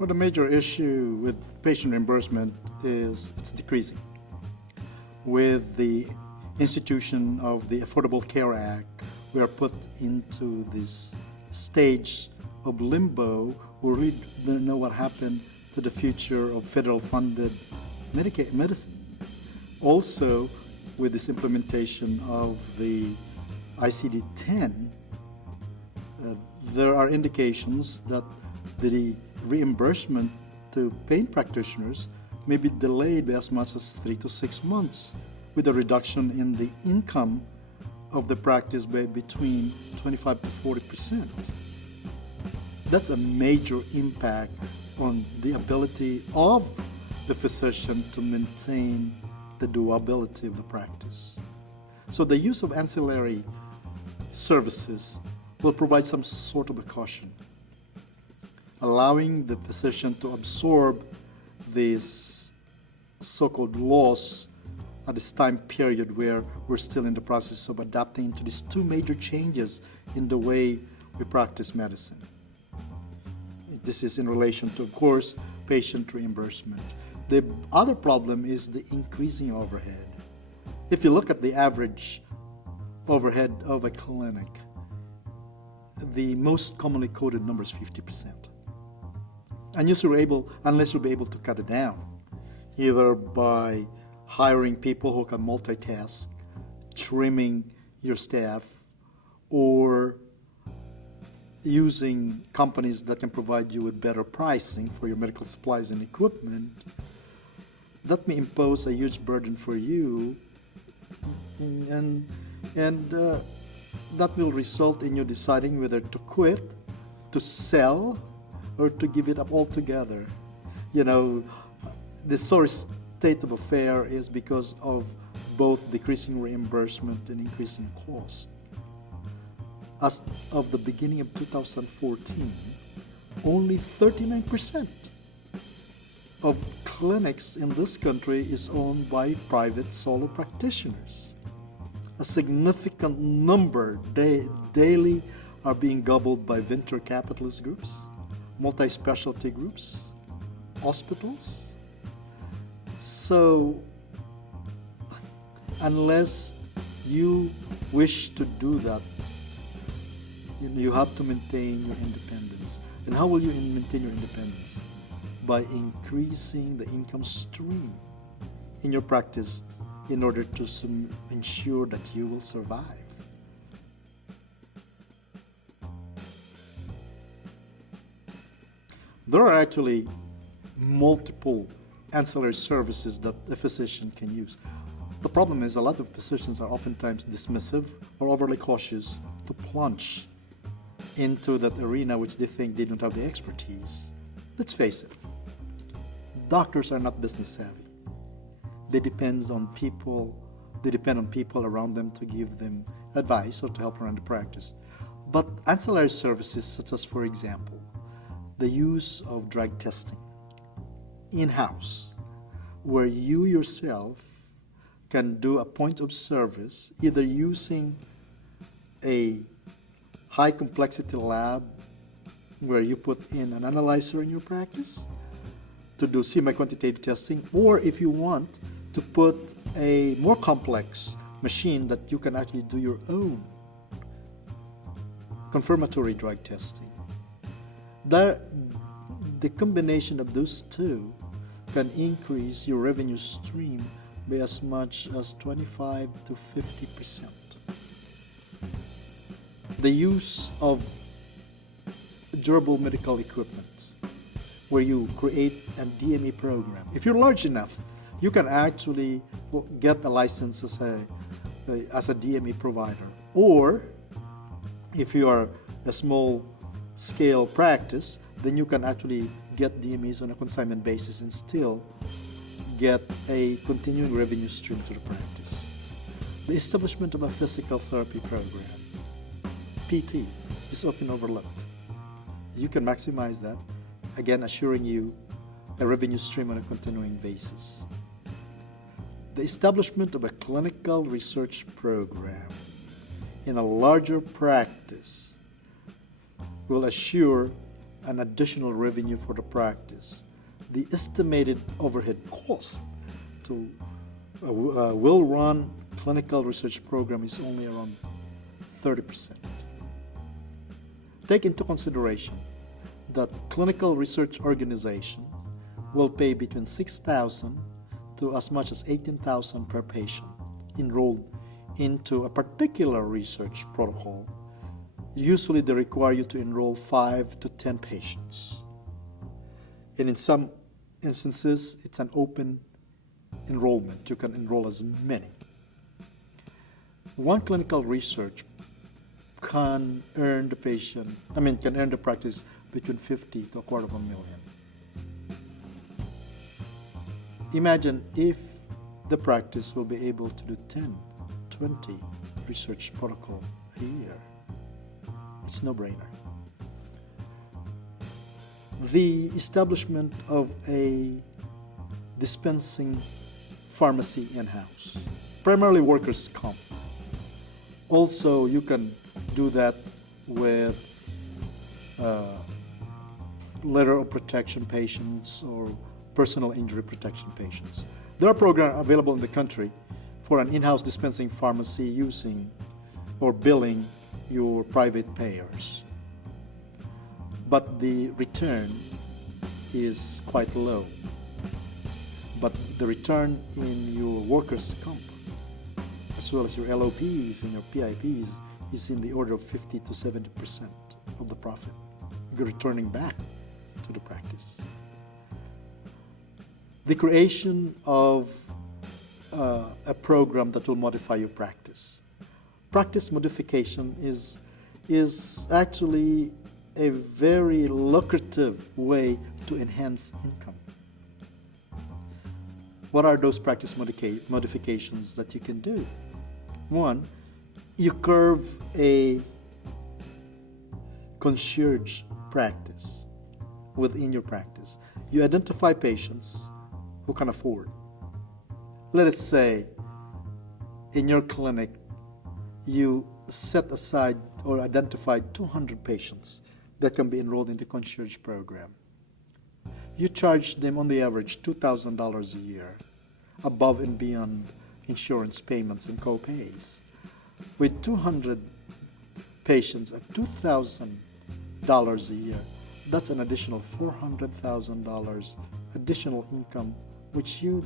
Well, the major issue with patient reimbursement is it's decreasing. With the institution of the Affordable Care Act, we are put into this stage of limbo where we don't know what happened to the future of federal-funded Medicaid medicine. Also, with this implementation of the ICD-10, there are indications that the reimbursement to pain practitioners may be delayed by as much as 3 to 6 months, with a reduction in the income of the practice by between 25 to 40%. That's a major impact on the ability of the physician to maintain the doability of the practice. So the use of ancillary services will provide some sort of a caution, allowing the physician to absorb this so-called loss at this time period where we're still in the process of adapting to these two major changes in the way we practice medicine. This is in relation to, of course, patient reimbursement. The other problem is the increasing overhead. If you look at the average overhead of a clinic, the most commonly quoted number is 50%. And unless you're able to cut it down, either by hiring people who can multitask, trimming your staff, or using companies that can provide you with better pricing for your medical supplies and equipment, that may impose a huge burden for you, and that will result in you deciding whether to quit, to sell, or to give it up altogether. You know, the sorry state of affair is because of both decreasing reimbursement and increasing cost. As of the beginning of 2014, only 39% of clinics in this country is owned by private solo practitioners. A significant number daily are being gobbled by venture capitalist groups, multi-specialty groups, hospitals. So, unless you wish to do that, you have to maintain your independence. And how will you maintain your independence? By increasing the income stream in your practice in order to ensure that you will survive. There are actually multiple ancillary services that a physician can use. The problem is a lot of physicians are oftentimes dismissive or overly cautious to plunge into that arena which they think they don't have the expertise. Let's face it, doctors are not business savvy. They depend on people around them to give them advice or to help run the practice. But ancillary services such as, for example, the use of drug testing in-house, where you yourself can do a point of service, either using a high complexity lab where you put in an analyzer in your practice to do semi-quantitative testing, or if you want to put a more complex machine that you can actually do your own confirmatory drug testing. The combination of those two can increase your revenue stream by as much as 25 to 50%. The use of durable medical equipment, where you create a DME program. If you're large enough, you can actually get a license as a DME provider. Or if you are a small scale practice, then you can actually get DMEs on a consignment basis and still get a continuing revenue stream to the practice. The establishment of a physical therapy program, PT, is often overlooked. You can maximize that, again assuring you a revenue stream on a continuing basis. The establishment of a clinical research program in a larger practice will assure an additional revenue for the practice. The estimated overhead cost to a well-run clinical research program is only around 30%. Take into consideration that clinical research organization will pay between $6,000 to as much as $18,000 per patient enrolled into a particular research protocol. Usually they require you to enroll 5 to 10 patients. And in some instances, it's an open enrollment. You can enroll as many. One clinical research can earn the practice between 50 to $250,000. Imagine if the practice will be able to do 10, 20 research protocol a year. It's no-brainer. The establishment of a dispensing pharmacy in-house, primarily workers' comp. Also, you can do that with letter of protection patients or personal injury protection patients. There are programs available in the country for an in-house dispensing pharmacy using or billing your private payers. But the return is quite low. But the return in your workers' comp, as well as your LOPs and your PIPs, is in the order of 50 to 70% of the profit. You're returning back to the practice. The creation of a program that will modify your practice. Practice modification is actually a very lucrative way to enhance income. What are those practice modifications that you can do? One, you curve a concierge practice within your practice. You identify patients who can afford. Let us say in your clinic, you set aside or identify 200 patients that can be enrolled in the concierge program. You charge them on the average $2,000 a year, above and beyond insurance payments and co-pays. With 200 patients at $2,000 a year, that's an additional $400,000 additional income which you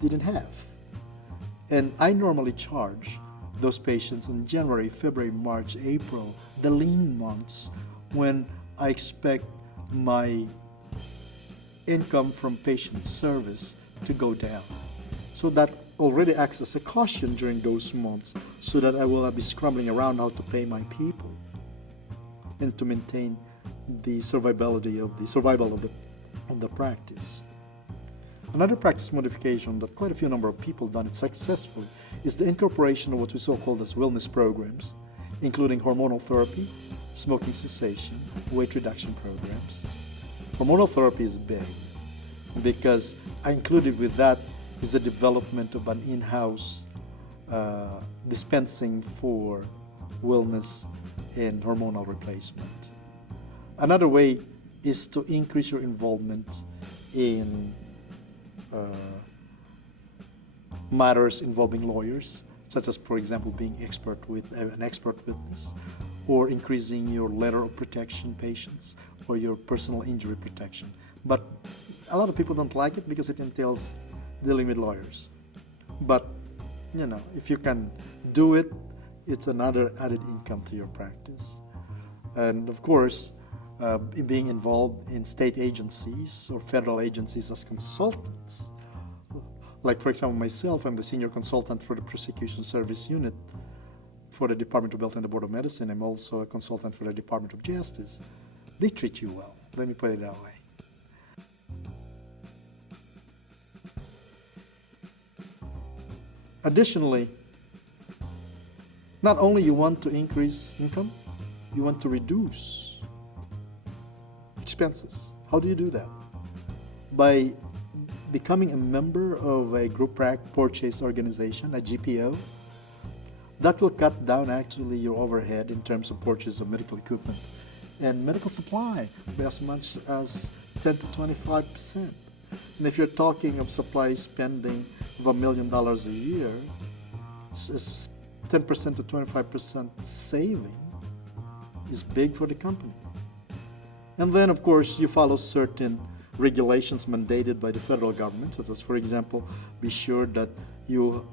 didn't have. And I normally charge those patients in January, February, March, April, the lean months when I expect my income from patient service to go down. So that already acts as a caution during those months so that I will be scrambling around how to pay my people and to maintain the survivability of the practice. Another practice modification that quite a few number of people done it successfully is the incorporation of what we so-called as wellness programs, including hormonal therapy, smoking cessation, weight reduction programs. Hormonal therapy is big because I included with that is the development of an in-house dispensing for wellness and hormonal replacement. Another way is to increase your involvement in matters involving lawyers, such as, for example, being an expert witness, or increasing your letter of protection patients or your personal injury protection. But a lot of people don't like it because it entails dealing with lawyers. But, if you can do it, it's another added income to your practice. And of course, being involved in state agencies or federal agencies as consultants. Like, for example, myself, I'm the senior consultant for the Prosecution Service Unit for the Department of Health and the Board of Medicine. I'm also a consultant for the Department of Justice. They treat you well, let me put it that way. Additionally, not only you want to increase income, you want to reduce expenses. How do you do that? By becoming a member of a group purchase organization, a GPO. That will cut down actually your overhead in terms of purchase of medical equipment and medical supply by as much as 10 to 25%. And if you're talking of supply spending of $1 million a year, 10% to 25% saving is big for the company. And then, of course, you follow certain regulations mandated by the federal government, such as, for example, be sure that you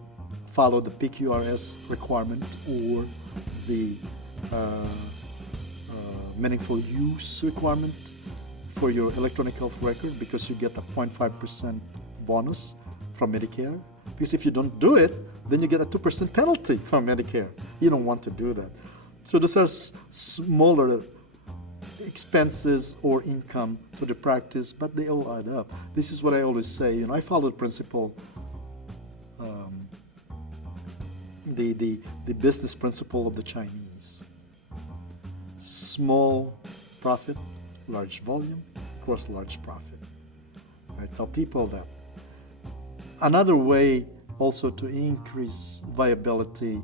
follow the PQRS requirement or the meaningful use requirement for your electronic health record, because you get a 0.5% bonus from Medicare. Because if you don't do it, then you get a 2% penalty from Medicare. You don't want to do that. So those are smaller expenses or income to the practice, but they all add up. This is what I always say. I follow the principle, the business principle of the Chinese. Small profit, large volume, equals large profit. I tell people that. Another way also to increase viability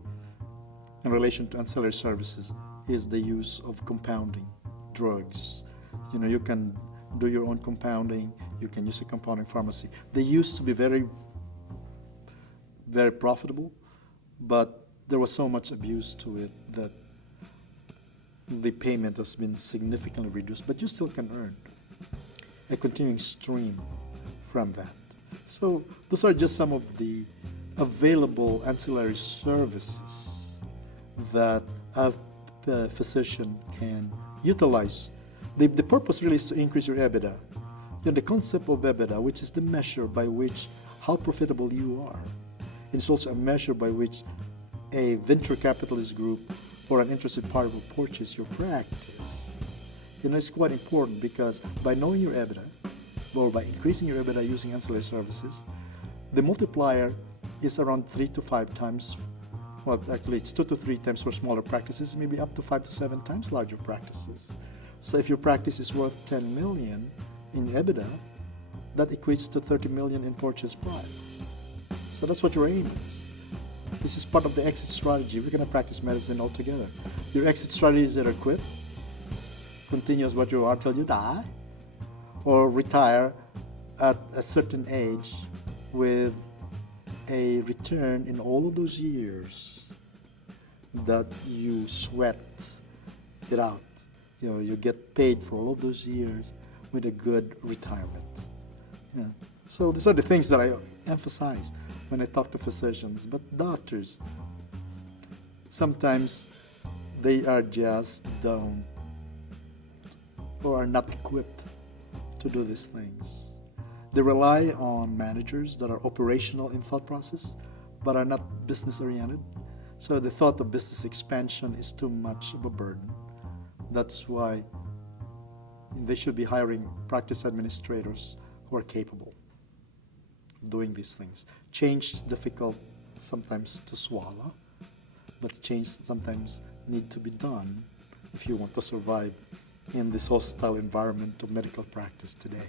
in relation to ancillary services is the use of compounding drugs. You can do your own compounding, you can use a compounding pharmacy. They used to be very, very profitable, but there was so much abuse to it that the payment has been significantly reduced, but you still can earn a continuing stream from that. So those are just some of the available ancillary services that a physician can utilize. The purpose really is to increase your EBITDA. The concept of EBITDA, which is the measure by which how profitable you are. It's also a measure by which a venture capitalist group or an interested party will purchase your practice. It's quite important, because by knowing your EBITDA, or by increasing your EBITDA using ancillary services, the multiplier is around 3 to 5 times. Well, actually, it's 2 to 3 times for smaller practices, maybe up to 5 to 7 times larger practices. So if your practice is worth 10 million in EBITDA, that equates to 30 million in purchase price. So that's what your aim is. This is part of the exit strategy. We're going to practice medicine altogether. Your exit strategy is either quit, continue as what you are till you die, or retire at a certain age with a return in all of those years that you sweat it out. You get paid for all of those years with a good retirement. So these are the things that I emphasize when I talk to physicians. But doctors, sometimes they are just don't or are not equipped to do these things. They rely on managers that are operational in thought process, but are not business oriented. So the thought of business expansion is too much of a burden. That's why they should be hiring practice administrators who are capable of doing these things. Change is difficult sometimes to swallow, but change sometimes need to be done if you want to survive in this hostile environment of medical practice today.